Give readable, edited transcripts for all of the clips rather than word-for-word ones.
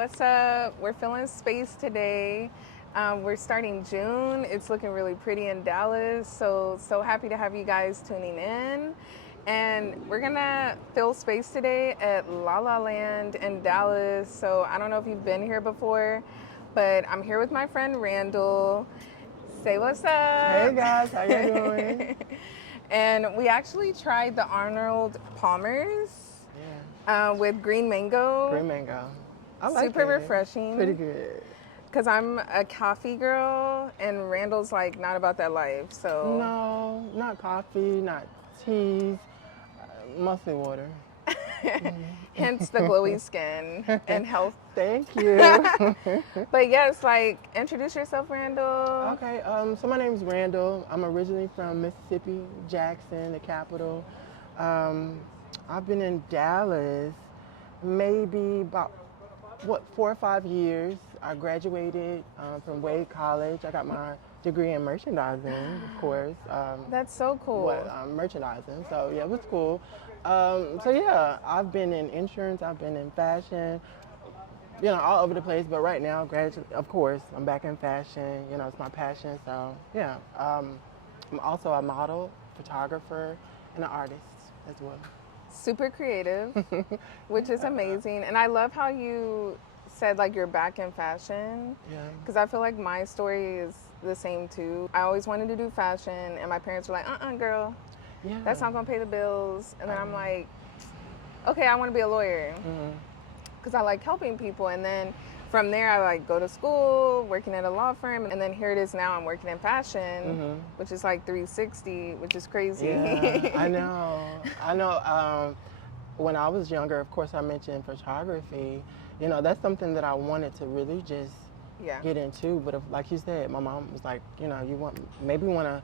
what's up? We're filling space today. We're starting June. It's looking really pretty in Dallas. So happy to have you guys tuning in. And we're gonna fill space today at La La Land in Dallas. So I don't know if you've been here before, but I'm here with my friend Randall. Say what's up. Hey guys, how you doing? And we actually tried the Arnold Palmer's with green mango. Green mango. I like Super it. refreshing. Pretty good. Because I'm a coffee girl, and Randall's like not about that life. So No, not coffee, not teas, mostly water. hence the glowy skin and health. Thank you. But yes, like introduce yourself, Randall. Okay, so my name's Randall. I'm originally from Mississippi, Jackson, the capital. I've been in Dallas maybe about 4 or 5 years. I graduated from Wade College. I got my degree in merchandising, of course. That's so cool. Merchandising. So yeah, it was cool. So yeah, I've been in insurance. I've been in fashion. All over the place. But right now, of course, I'm back in fashion. It's my passion. So yeah, I'm also a model, photographer, and an artist as well. Super creative, which is amazing. And I love how you said like you're back in fashion. Yeah. Because I feel like my story is the same too. I always wanted to do fashion, and my parents were like, girl, Yeah. that's not gonna pay the bills. And then I'm like, okay, I want to be a lawyer because I like helping people. And then from there, I like go to school, working at a law firm, and then here it is now. I'm working in fashion, which is like 360, which is crazy. Yeah, I know. When I was younger, of course, I mentioned photography. That's something that I wanted to really just get into. But like you said, my mom was like, you want to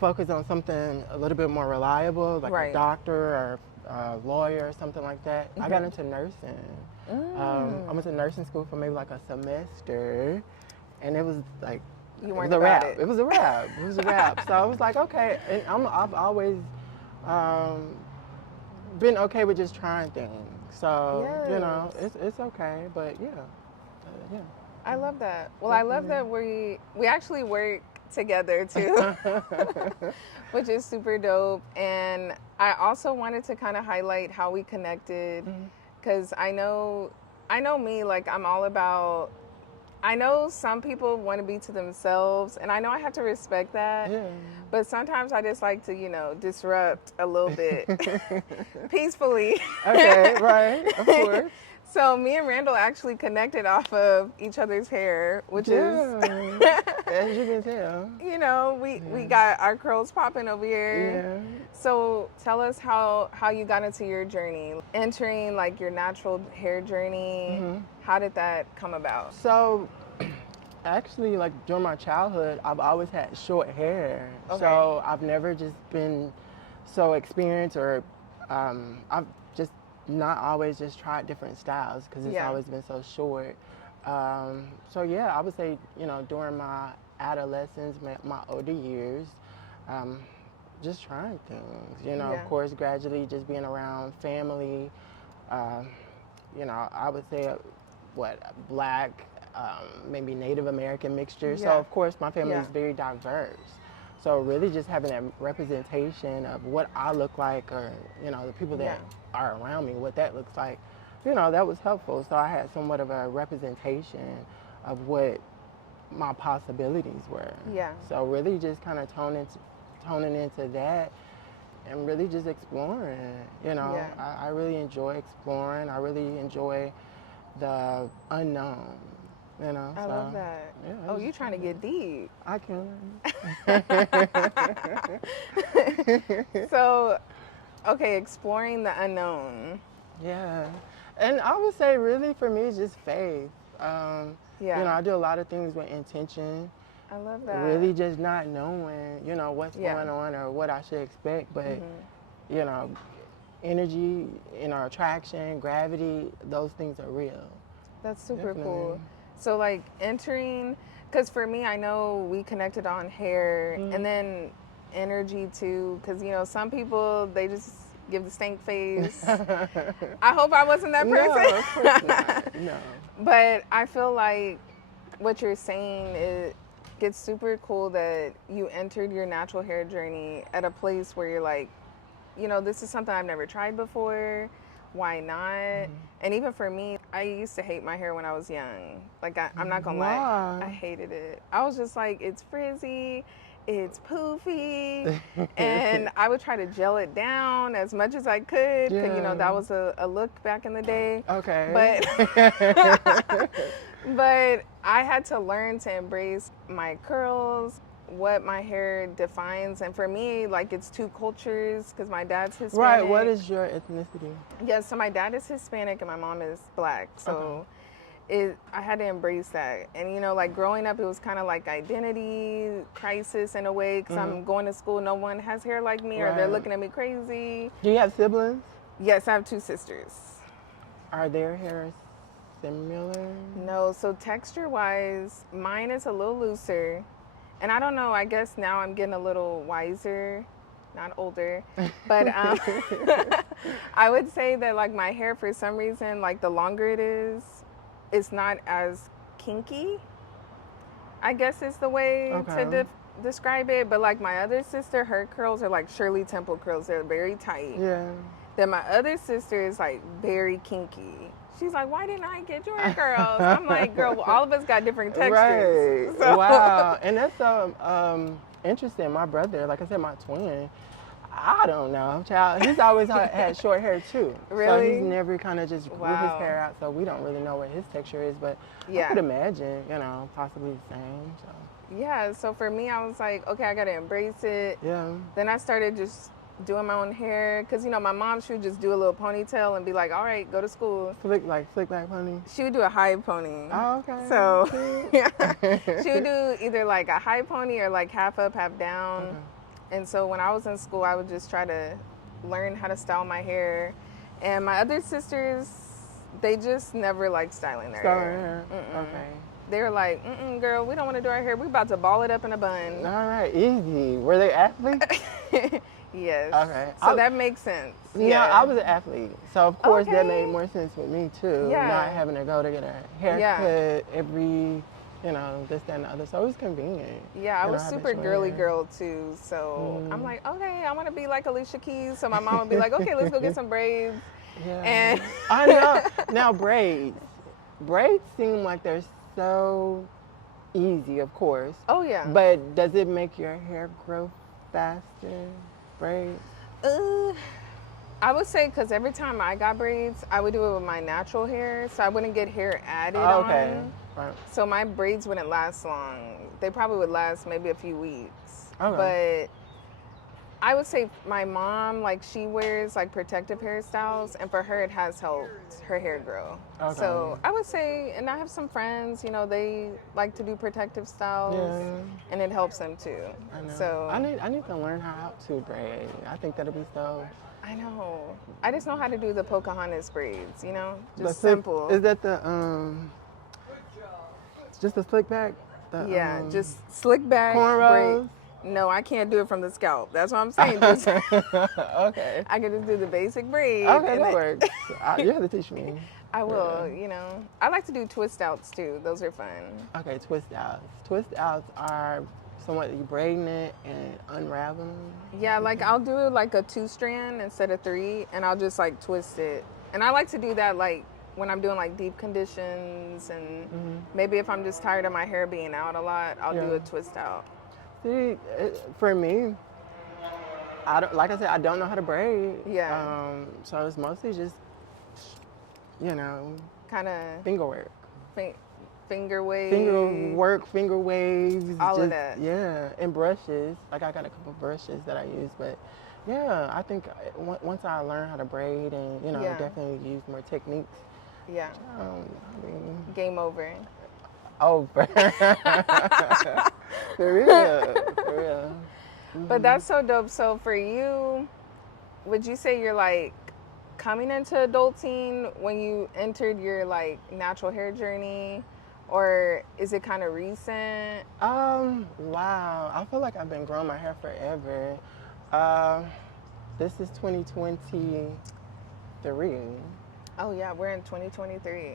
focus on something a little bit more reliable, like a doctor or a lawyer or something like that. I got into nursing. I went to nursing school for maybe like a semester, and it was like You weren't it was a wrap. about it. It was a wrap. It was a wrap. So I was like, okay. And I've always been okay with just trying things. So it's okay. But yeah. I love that. Well, I love that we actually work together too, which is super dope. And I also wanted to kind of highlight how we connected, because I know me, like I'm all about, I know some people want to be to themselves, and I know I have to respect that. Yeah. But sometimes I just like to, disrupt a little bit peacefully. Okay, right, of course. So me and Randall actually connected off of each other's hair, which is, as you can tell, we got our curls popping over here. Yeah. So tell us how you got into your journey, entering like your natural hair journey. How did that come about? So actually, like during my childhood, I've always had short hair. Okay. So I've never just been so experienced, or I've just not always just tried different styles because it's always been so short. So yeah, I would say, during my adolescence, my older years, just trying things, of course, gradually just being around family, I would say Black, maybe Native American mixture. So of course my family is very diverse. So really just having that representation of what I look like, or, the people that are around me, what that looks like, that was helpful. So I had somewhat of a representation of what my possibilities were. Yeah. So really just kind of toning into that and really just exploring, I really enjoy exploring. I really enjoy the unknown. I love that. Yeah, you trying to get deep. I can. So, okay, exploring the unknown. Yeah. And I would say really for me it's just faith. I do a lot of things with intention. I love that. Really just not knowing, what's going on or what I should expect. But, energy, attraction, gravity, those things are real. That's super Definitely. cool. So like entering, because for me, I know we connected on hair and then energy too, because some people, they just give the stank face. I hope I wasn't that person. No, of course not. No. But I feel like what you're saying is it's super cool that you entered your natural hair journey at a place where you're like, you know, this is something I've never tried before. Why not? Mm-hmm. And even for me, I used to hate my hair when I was young. Like, I'm not gonna lie, I hated it. I was just like, it's frizzy, it's poofy, and I would try to gel it down as much as I could, because, you know, that was a look back in the day. Okay. But I had to learn to embrace my curls, what my hair defines. And for me, like, it's two cultures, because my dad's Hispanic. Right, what is your ethnicity? Yeah, so my dad is Hispanic and my mom is Black. So I had to embrace that. And, you know, like, growing up, it was kind of like identity crisis in a way, because I'm going to school, no one has hair like me, or they're looking at me crazy. Do you have siblings? Yes, I have 2 sisters. Are their hairs similar? No, so texture-wise, mine is a little looser. And I don't know, I guess now I'm getting a little wiser, not older. But I would say that, like, my hair, for some reason, like, the longer it is, it's not as kinky, I guess is the way to describe it. But, like, my other sister, her curls are like Shirley Temple curls. They're very tight. Yeah. Then my other sister is, like, very kinky. She's like, why didn't I get your curls? I'm like, girl, well, all of us got different textures. Right. So. Wow. And that's so interesting. My brother, like I said, my twin, I don't know, child. He's always had short hair too. Really? So he's never kind of just grew his hair out. So we don't really know what his texture is. But I could imagine, you know, possibly the same. So. Yeah. So for me, I was like, okay, I got to embrace it. Yeah. Then I started just doing my own hair, because, you know, my mom, she would just do a little ponytail and be like, all right, go to school. Flick back pony? She would do a high pony. Oh, okay. So yeah, she would do either like a high pony or like half up, half down. Okay. And so when I was in school, I would just try to learn how to style my hair. And my other sisters, they just never liked styling their hair. Okay. They were like, girl, we don't want to do our hair. We're about to ball it up in a bun. All right, easy. Were they athletes? Yes. Okay. So that makes sense. Yeah, I was an athlete. So, of course, that made more sense with me, too. Yeah. Not having to go to get a haircut every, you know, this, that, and the other. So, it was convenient. Yeah, I was super girly girl, too. So, I'm like, okay, I want to be like Alicia Keys. So, my mom would be like, okay, let's go get some braids. Yeah. And I know. Now, braids. Braids seem like they're so easy, of course. Oh, yeah. But does it make your hair grow faster? Braids? I would say, because every time I got braids, I would do it with my natural hair, so I wouldn't get hair added on. Right. So my braids wouldn't last long. They probably would last maybe a few weeks. Okay. But I would say my mom, like, she wears like protective hairstyles, and for her it has helped her hair grow. Okay. So I would say, and I have some friends, you know, they like to do protective styles, and it helps them too. I know. So I need to learn how to braid. I think that'll be so. I know. I just know how to do the Pocahontas braids, you know, just simple. Is that the just a slick back? Just slick back cornrows. Braid. No, I can't do it from the scalp. That's what I'm saying. Okay. I can just do the basic braid. Okay, that works. You have to teach me. I will, you know. I like to do twist outs too. Those are fun. Okay, twist outs. Twist outs are somewhat you braiding it and unraveling. Yeah, like I'll do like a 2-strand instead of 3, and I'll just like twist it. And I like to do that like when I'm doing like deep conditions, and maybe if I'm just tired of my hair being out a lot, I'll do a twist out. See, for me, like I said, I don't know how to braid. Yeah. So it's mostly just, you know, kind of finger work. Finger waves. Finger waves. All of that. Yeah, and brushes. Like I got a couple brushes that I use, but yeah, I think once I learn how to braid and, you know, definitely use more techniques. Yeah. I mean, game over. Over. For real. But that's so dope. So for you, would you say you're like coming into adulting when you entered your like natural hair journey, or is it kind of recent? Wow. I feel like I've been growing my hair forever. This is 2023. Oh yeah, we're in 2023.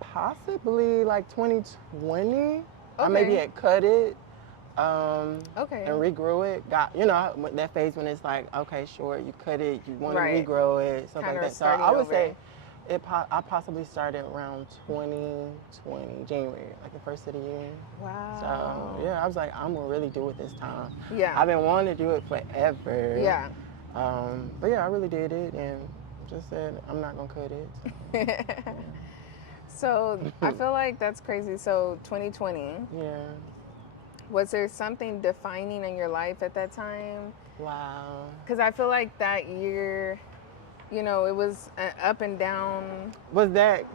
Possibly like 2020. Okay. I maybe had cut it. Okay. And regrew it. Got that phase when it's like, okay, sure, you cut it, you want to regrow it, stuff like that. So I would say I possibly started around 2020 January, like the first of the year. Wow. So yeah, I was like, I'm gonna really do it this time. Yeah. I've been wanting to do it forever. Yeah. But yeah, I really did it and just said I'm not gonna cut it. So, yeah. So I feel like that's crazy. So 2020. Yeah. Was there something defining in your life at that time? Wow. Because I feel like that year, it was an up and down. Was that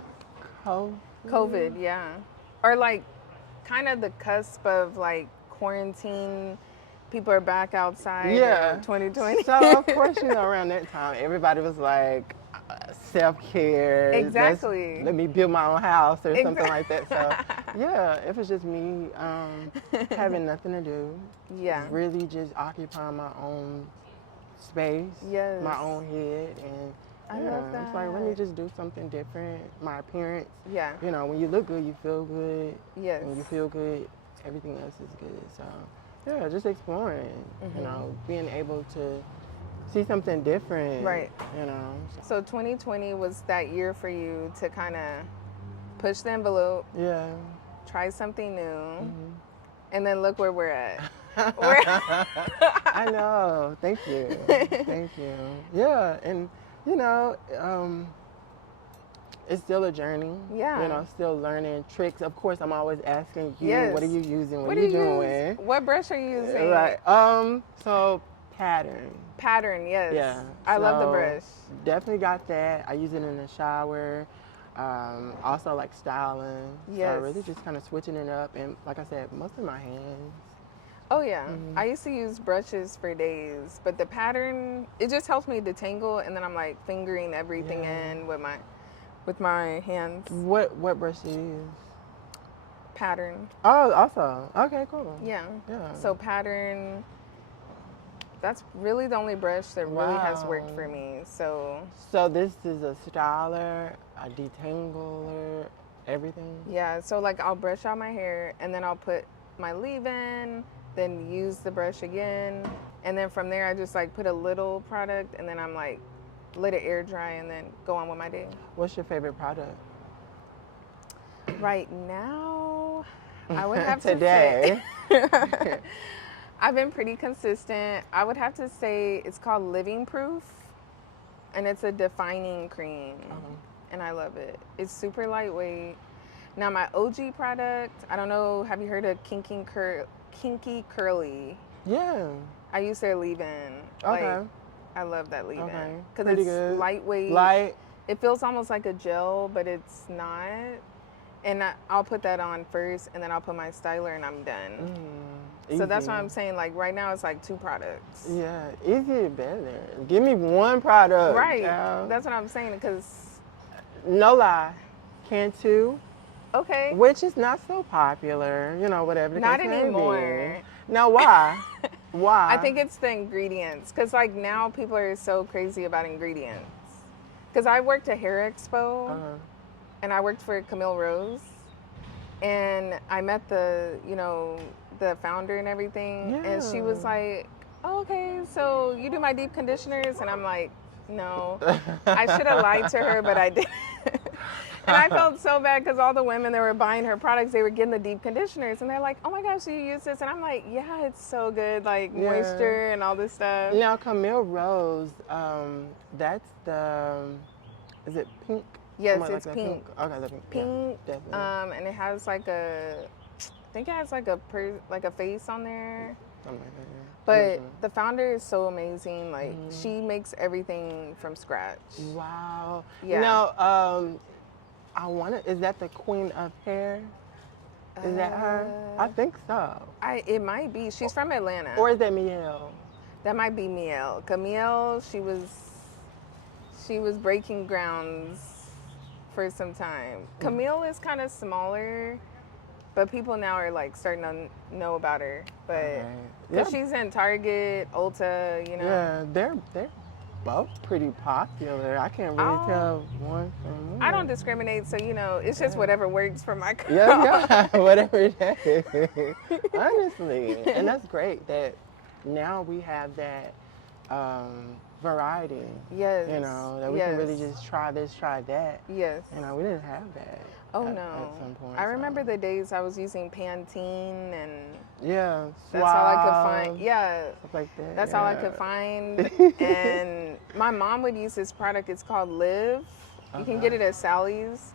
COVID? COVID, yeah. Or like kind of the cusp of like quarantine. People are back outside. Yeah. 2020. So of course, around that time, everybody was like, self-care. Exactly. Let me build my own house or something like that. So yeah, it was just me having nothing to do. Yeah. Really just occupying my own space. Yes. My own head. And I love that. It's like, let me just do something different. My appearance. Yeah. When you look good, you feel good. Yes. When you feel good, everything else is good. So yeah, just exploring. Being able to see something different. Right. So 2020 was that year for you to kind of push the envelope. Yeah. Try something new. And then look where we're at. I know. Thank you. Thank you. Yeah. And, it's still a journey. Yeah. Still learning tricks. Of course, I'm always asking you, yes. What are you using? What are you doing? What brush are you using? Right. So pattern, yes. Yeah. I love the brush. Definitely got that. I use it in the shower. Also like styling. Yes. So really just kind of switching it up. And like I said, most of my hands. Oh yeah. I used to use brushes for days, but the pattern, it just helps me detangle, and then I'm like fingering everything in with my hands. What brush do you use? Pattern. Oh, also. Okay, cool. Yeah. So pattern, that's really the only brush that really has worked for me. So this is a styler, a detangler, everything? Yeah, so like I'll brush out my hair and then I'll put my leave-in, then use the brush again. And then from there I just like put a little product and then I'm like, let it air dry and then go on with my day. What's your favorite product? Right now, I would have to say I've been pretty consistent. I would have to say it's called Living Proof, and it's a defining cream, and I love it. It's super lightweight. Now my OG product, I don't know, have you heard of Kinky Curly? Yeah. I use their leave-in. Okay. Like, I love that leave-in. Okay. Because it's good. lightweight. Light. It feels almost like a gel, but it's not. And I'll put that on first, and then I'll put my styler, and I'm done. So that's why I'm saying, like, right now it's like 2 products. Yeah, easier better. Give me one product. Right. That's what I'm saying, because... No lie. Cantu. Okay. Which is not so popular, whatever the not case may anymore. be. Now, why? Why? I think it's the ingredients, because, like, now people are so crazy about ingredients. Because I worked at Hair Expo, and I worked for Camille Rose, and I met the founder and everything, and she was like, oh, okay, so you do my deep conditioners? And I'm like, no. I should have lied to her, but I didn't. And I felt so bad because all the women that were buying her products, they were getting the deep conditioners, and they're like, oh my gosh, you use this? And I'm like, yeah, it's so good, like moisture and all this stuff. Now, Camille Rose, that's is it pink? Yes, it's pink. Pink. Okay, the pink. Pink. Yeah, definitely. And it has like I think it has like a face on there. Something like that, yeah. But the founder is so amazing. Like she makes everything from scratch. Wow. Yeah. Now, is that the Queen of Hair? Is that her? I think so. It might be. She's from Atlanta. Or is that Mielle? That might be Mielle. Camille, she was breaking grounds for some time. Camille is kind of smaller, but people now are like starting to know about her. But she's in Target, Ulta, Yeah, they're both pretty popular. I can't really tell one from one. I don't discriminate, so it's just whatever works for my girl. Yeah, whatever it is. Honestly, and that's great that now we have that variety. Yes. That we can really just try this, try that. Yes. We didn't have that. Oh, at no. some point. I remember the days I was using Pantene and yeah, that's all I could find. Yeah. Stuff like that. That's all I could find. And my mom would use this product. It's called Live. You can get it at Sally's.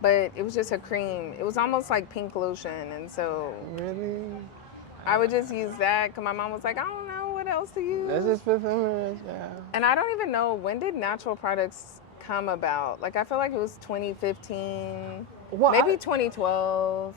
But it was just a cream. It was almost like pink lotion. And so really, I would just use that because my mom was like, I don't know what else to use. Let's just put some in this, yeah. And I don't even know, when did natural products come about? Like, I feel like it was 2015, maybe 2012.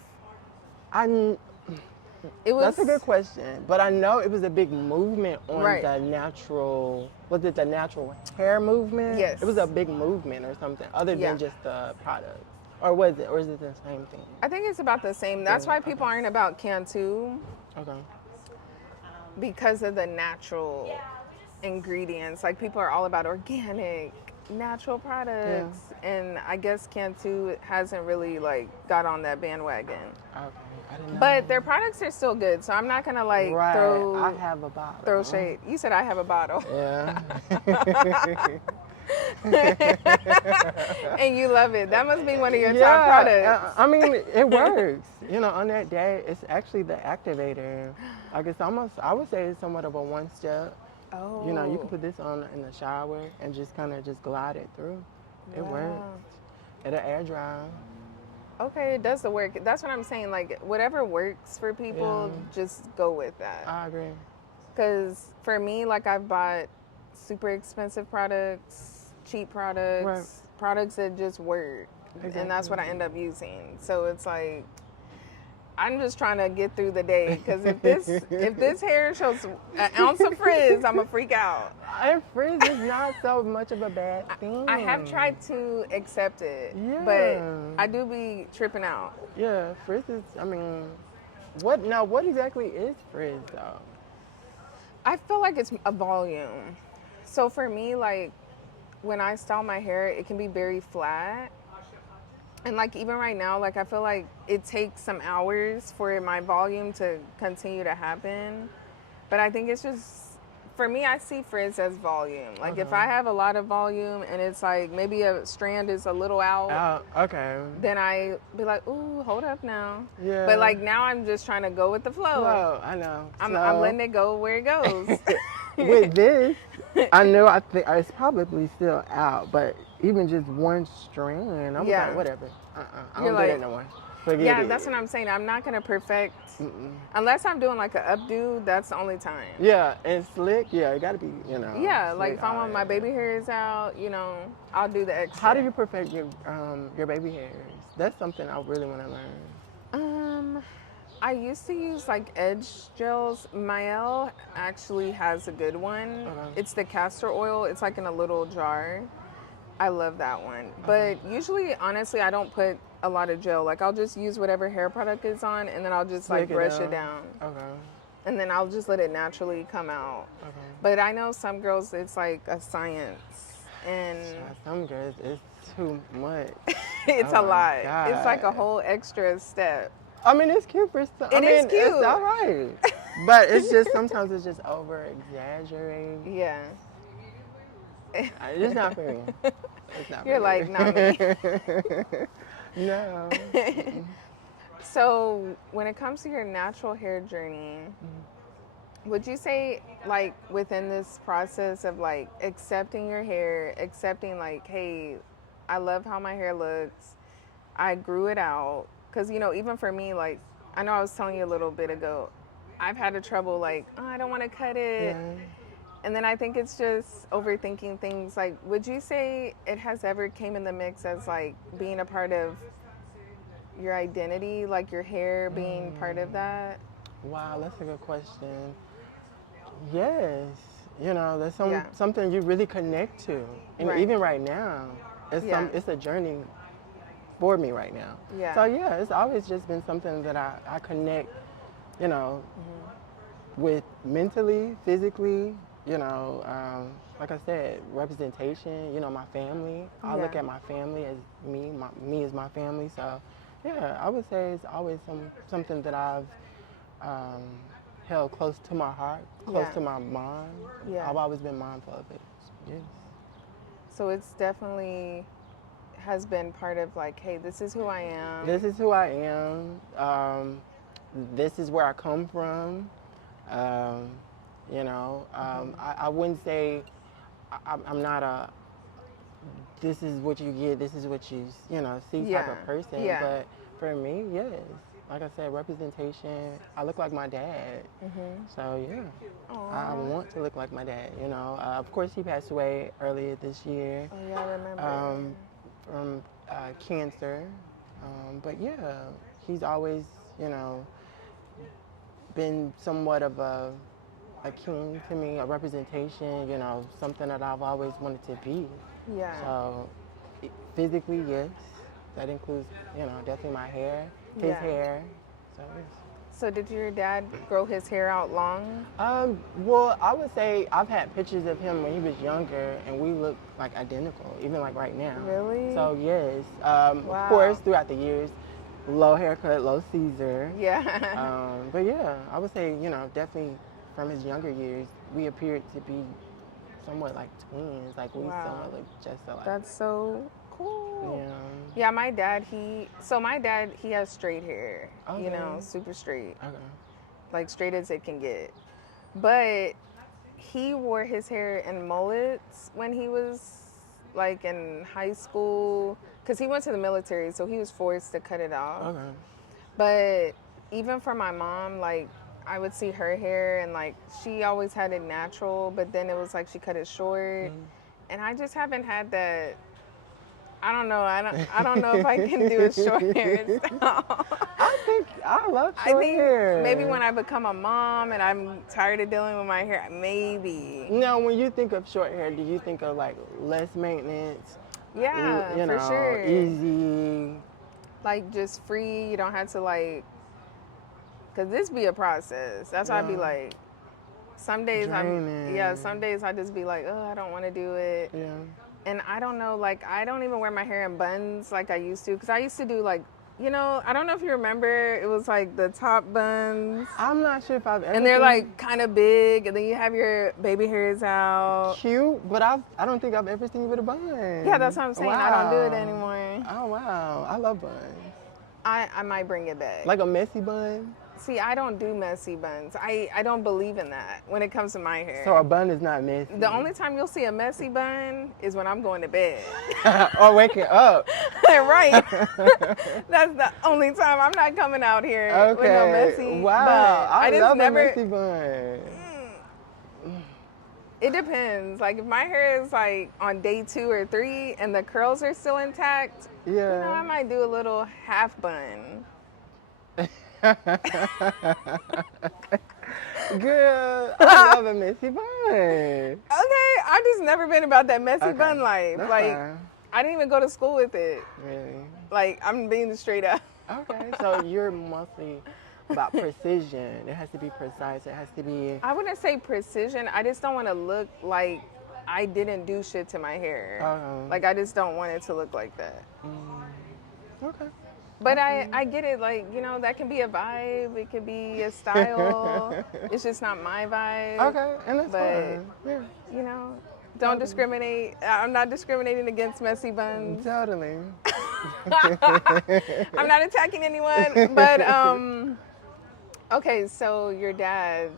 That's a good question, but I know it was a big movement on the natural. Was it the natural hair movement? Yes. It was a big movement or something other than just the product, or was it? Or is it the same thing? I think it's about the same. That's why people aren't about Cantu. Okay. Because of the natural ingredients, like people are all about organic, natural products, and I guess Cantu hasn't really like got on that bandwagon. Okay. I didn't know. But their products are still good, so I'm not gonna like throw. I have a bottle. Throw shade. You said I have a bottle. Yeah. And you love it. That must be one of your top products. I mean, it works. On that day, it's actually the activator. Like it's almost, I would say it's somewhat of a one-step. Oh. You can put this on in the shower and just kind of just glide it through. It works. It'll air dry. Okay, it does the work. That's what I'm saying. Like, whatever works for people, just go with that. I agree. Because for me, like, I've bought super expensive products, cheap products, products that just work. Exactly. And that's what I end up using. So it's like, I'm just trying to get through the day. Because if this hair shows an ounce of frizz, I'm going to freak out. And frizz is not so much of a bad thing. I have tried to accept it, but I do be tripping out. Yeah, frizz is, I mean, what exactly is frizz though? I feel like it's a volume. So for me, like, when I style my hair, it can be very flat. And like even right now, like I feel like it takes some hours for my volume to continue to happen. But I think it's just, for me, I see frizz as volume. Like if I have a lot of volume and it's like maybe a strand is a little out, then I be like, ooh, hold up now. Yeah. But like now I'm just trying to go with the flow. I know. I'm letting it go where it goes. With this, I think it's probably still out, but even just one strand, I'm like, whatever. I don't get it no more. Forget it. That's what I'm saying. I'm not going to perfect, unless I'm doing like an updo, that's the only time. Yeah, and slick, it got to be, Yeah, like if I want my baby hairs out, I'll do the extra. How do you perfect your baby hairs? That's something I really want to learn. I used to use like edge gels. Mael actually has a good one. It's the castor oil. It's like in a little jar. I love that one. But usually, honestly, I don't put a lot of gel. Like I'll just use whatever hair product is on, and then I'll just like brush it down. Okay. And then I'll just let it naturally come out. Okay. But I know some girls, it's like a science. And some girls, it's too much. It's a lot. God. It's like a whole extra step. I mean, it's cute for some. It is cute. It's all right. But it's just, sometimes it's just over-exaggerated. Yeah. It's not for me. It's not You're for like, me. not me. No. So, when it comes to your natural hair journey, would you say, like, within this process of, like, accepting your hair, accepting, like, hey, I love how my hair looks, I grew it out, because, even for me, like, I know I was telling you a little bit ago, I've had a trouble, like, oh, I don't want to cut it. Yeah. And then I think it's just overthinking things. Like, would you say it has ever came in the mix as, like, being a part of your identity, like your hair being part of that? Wow, that's a good question. Yes. There's something you really connect to. And even right now, it's a journey for me right now. Yeah. So, it's always just been something that I connect, with mentally, physically, you know, like I said, representation, you know, my family. I look at my family as me as my family. So, yeah, I would say it's always something that I've um, held close to my heart, close to my mind. I've always been mindful of it. Yes. So it's definitely has been part of like, hey, this is who I am. This is who I am. This is where I come from. You know, I wouldn't say I'm not a this is what you get, this is what you know, see type of person. But for me, yes. Like I said, representation. I look like my dad. So, yeah. Aww. I want to look like my dad, you know. Of course, he passed away earlier this year. Oh, yeah, I remember. From cancer. But, yeah, he's always, you know, been somewhat of a king to me, a representation, you know, something that I've always wanted to be. Yeah. So physically, yes, that includes, you know, definitely my hair, his hair. So yes. So did your dad grow his hair out long? Well, I would say I've had pictures of him when he was younger, and we look like identical, even like right now. Really? So yes, wow. Of course, throughout the years, low haircut, low Caesar. Yeah. But yeah, I would say, you know, definitely from his younger years, we appeared to be somewhat like twins. Like we somewhat look just alike. That's so cool. Yeah. Yeah, my dad, he has straight hair. Okay. You know, super straight. Okay. Like straight as it can get. But he wore his hair in mullets when he was like in high school, because he went to the military, so he was forced to cut it off. Okay. But even for my mom, like I would see her hair and like she always had it natural, but then it was like she cut it short. And I just haven't had that. I don't know. I don't know if I can do a short hair style. I think I love short hair. Maybe when I become a mom and I'm tired of dealing with my hair, maybe. Now, when you think of short hair, do you think of like less maintenance? Yeah, you know, for sure. Easy. Like just free. You don't have to like. Cause this be a process. That's why I be like, some days some days I just be like, oh, I don't want to do it. Yeah. And I don't know, like I don't even wear my hair in buns like I used to, cause I used to do like, you know, I don't know if you remember, it was like the top buns. I'm not sure if I've ever. And they're like kind of big, and then you have your baby hairs out. Cute, but I don't think I've ever seen you with a bun. Yeah, that's what I'm saying. Wow. I don't do it anymore. Oh wow, I love buns. I might bring it back. Like a messy bun. See, I don't do messy buns. I don't believe in that when it comes to my hair. So a bun is not messy. The only time you'll see a messy bun is when I'm going to bed. Or waking up. Right. That's the only time. I'm not coming out here with no messy bun. I love a messy bun. It depends. Like if my hair is like on day 2 or 3 and the curls are still intact, you know, I might do a little half bun. Girl, I love a messy bun. Okay, I've just never been about that messy bun life. That's like, fine. I didn't even go to school with it. Really? Like, I'm being straight up. Okay, so you're mostly about precision. It has to be precise. It has to be. I wouldn't say precision. I just don't want to look like I didn't do shit to my hair. Like, I just don't want it to look like that. Okay. But I get it, like, you know, that can be a vibe, it could be a style. It's just not my vibe. Okay, and that's fine. Yeah. You know, don't discriminate. I'm not discriminating against messy buns. Totally. I'm not attacking anyone, but okay, so your dad,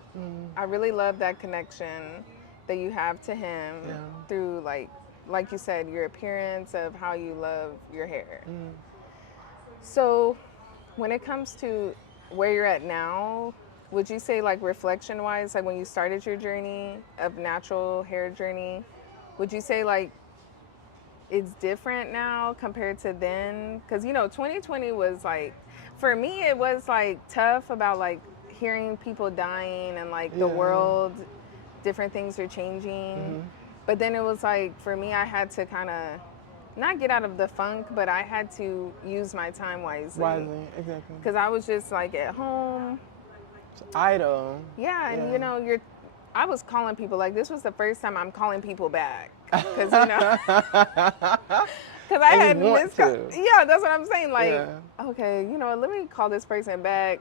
I really love that connection that you have to him through like you said, your appearance of how you love your hair. So when it comes to where you're at now, would you say like reflection wise, like when you started your journey of natural hair journey, would you say like it's different now compared to then? Because, you know, 2020 was like, for me, it was like tough about like hearing people dying and like the world, different things are changing. But then it was like, for me, I had to kind of not get out of the funk, but I had to use my time wisely. Wisely, exactly. Because I was just like at home. It's idle. Yeah, and you know, I was calling people, like, this was the first time I'm calling people back. Because, you know, because I And you had want to. Yeah, that's what I'm saying. Like, Yeah. okay, you know, let me call this person back.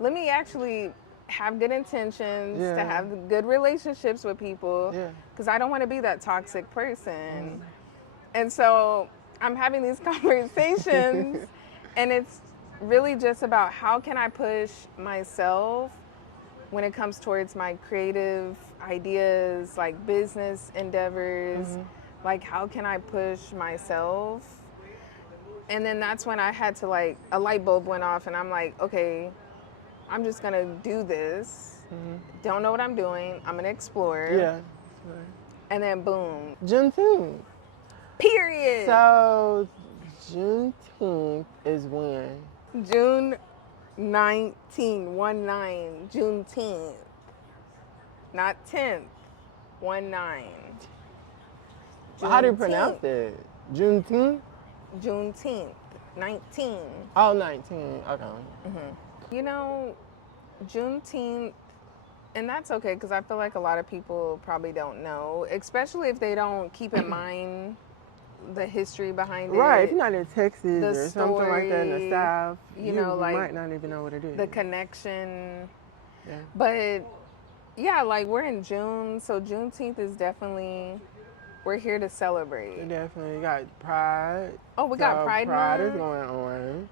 Let me actually have good intentions to Yeah. have good relationships with people. Yeah. Because I don't want to be that toxic person. And so I'm having these conversations, and it's really just about how can I push myself when it comes towards my creative ideas, like business endeavors, like how can I push myself? And then that's when I had to, like, a light bulb went off, and I'm like, okay, I'm just gonna do this. Don't know what I'm doing. I'm gonna explore. Yeah. And then boom. Juneteenth. Period. So Juneteenth is when? June 19, 1-9, Juneteenth. Not 10th, 1-9. How do you pronounce it? Juneteenth? Juneteenth, 19. Oh, 19. Okay. You know, Juneteenth, and that's okay because I feel like a lot of people probably don't know, especially if they don't keep in mind the history behind it. Right, if you're not in Texas the or something like that in the story, South, you know, like might not even know what it is. the connection. Yeah. But yeah, like we're in June, so Juneteenth is definitely, we're here to celebrate. We definitely got Pride. Oh, we got Pride Pride Month, is going on.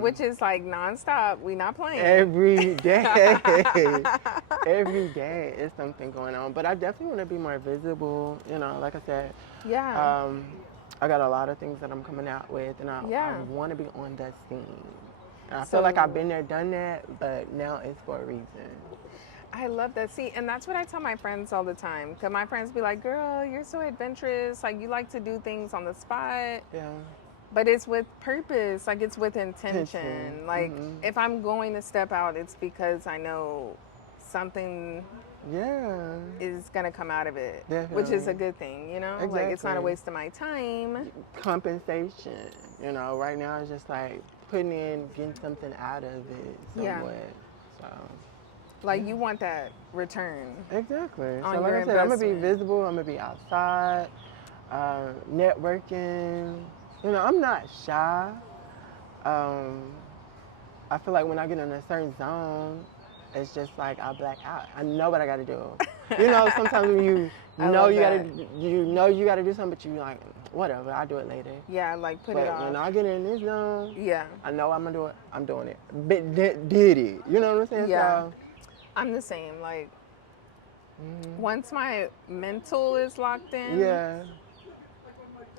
which is like nonstop. We not playing. Every day. Every day is something going on. But I definitely want to be more visible. You know, like I said, Yeah. I got a lot of things that I'm coming out with, and I want to be on that scene. And I feel like I've been there, done that, but now it's for a reason. I love that. See, and that's what I tell my friends all the time. Because my friends be like, girl, you're so adventurous. Like, you like to do things on the spot. Yeah. But it's with purpose. Like, it's with intention. Like, if I'm going to step out, it's because I know something is going to come out of it. Definitely. Which is a good thing, you know? Exactly. Like, it's not a waste of my time. Compensation. You know, right now it's just like putting in, getting something out of it somewhat. Yeah. So. Like, you want that return. Exactly. On so like your I said, I'm going to be investment. visible. I'm going to be outside, networking. You know, I'm not shy. I feel like when I get in a certain zone, it's just like I black out. I know what I got to do. You know, sometimes when you know you got to do something, but you like, whatever, I'll do it later. Yeah, like put but it off. When I get in this zone, yeah, I know I'm gonna do it. I'm doing it. But did it? You know what I'm saying? Yeah. So, I'm the same. Like, once my mental is locked in,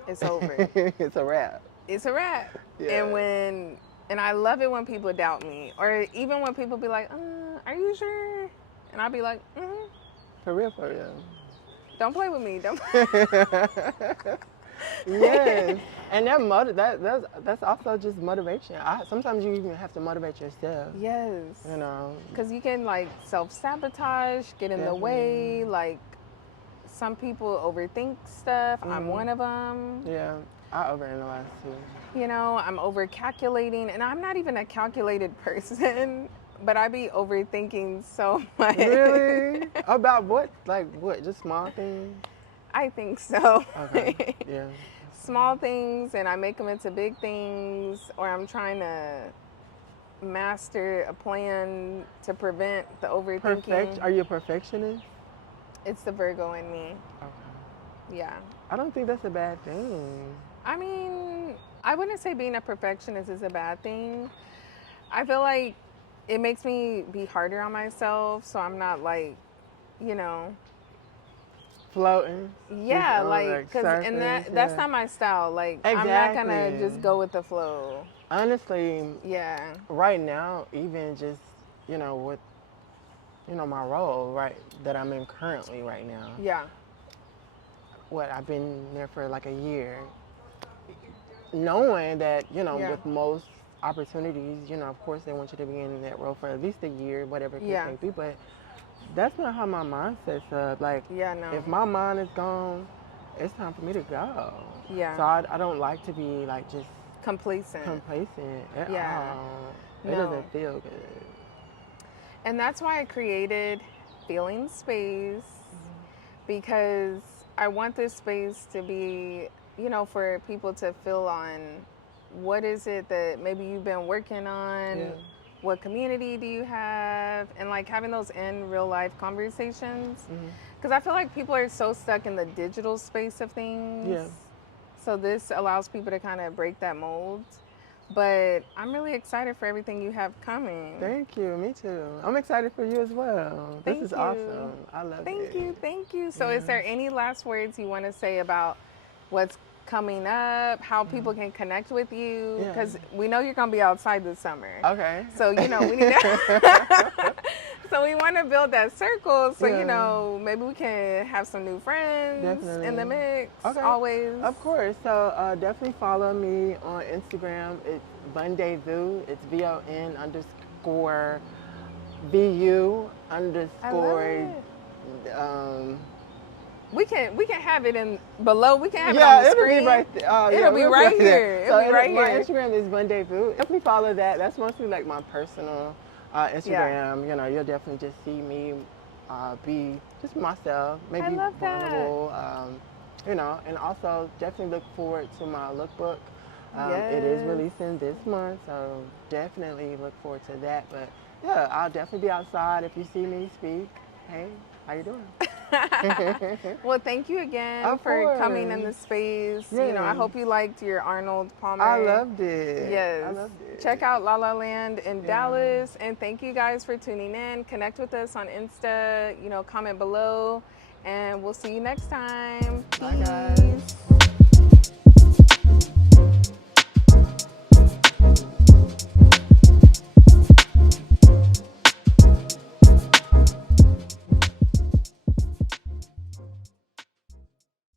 it's over. It's a wrap. It's a wrap. Yeah. And I love it when people doubt me, or even when people be like, "Are you sure?" And I'll be like, "Mm-hmm." For real, for real. Don't play with me. Don't. Yes, and that's also just motivation. Sometimes you even have to motivate yourself. Yes. You know. Because you can like self-sabotage, get in the way. Like, some people overthink stuff. I'm one of them. Yeah, I overanalyze too. You know, I'm over-calculating, and I'm not even a calculated person, but I be overthinking so much. Really? About what? Like what? Just small things? I think so. Okay. Yeah. Small things, and I make them into big things, or I'm trying to master a plan to prevent the overthinking. Are you a perfectionist? It's the Virgo in me. Okay. Yeah. I don't think that's a bad thing. I mean, I wouldn't say being a perfectionist is a bad thing. I feel like it makes me be harder on myself, so I'm not like, you know, floating. Yeah, like, cause and that's not my style. Like, exactly. I'm not gonna just go with the flow. Honestly, yeah. Right now, even just with my role that I'm in currently right now. Yeah. I've been there for like a year, knowing that with most opportunities, of course they want you to be in that role for at least a year, whatever it may be, but. That's not how my mindset's up. Like, if my mind is gone, it's time for me to go. Yeah. So I don't like to be like just complacent at all. It doesn't feel good. And that's why I created feeling space because I want this space to be, for people to feel on what is it that maybe you've been working on, what community do you have, and like having those in real life conversations. Because I feel like people are so stuck in the digital space of things. Yeah. So this allows people to kind of break that mold. But I'm really excited for everything you have coming. Thank you. Me too. I'm excited for you as well. This is awesome. I love it. Thank you. So is there any last words you want to say about what's coming up, how people can connect with you? Because we know you're going to be outside this summer. Okay. So, we need to... So we want to build that circle. So, maybe we can have some new friends in the mix. Okay. Always. Of course. So definitely follow me on Instagram. It's Bundevue. It's VON_VU_. We can have it in below. We can have it on the it'll screen. Be right there. It'll be right here. It'll be right here. My Instagram is Bundevue. Definitely follow that. That's mostly like my personal Instagram. You'll definitely just see me be just myself, maybe vulnerable. And also definitely look forward to my lookbook. It is releasing this month, so definitely look forward to that. But yeah, I'll definitely be outside if you see me speak. Hey, how you doing? Well, thank you again for coming in the space. I hope you liked your Arnold Palmer. I loved it. Yes. I loved it. Check out La La Land in Dallas. And thank you guys for tuning in. Connect with us on Insta, comment below. And we'll see you next time. Bye, guys.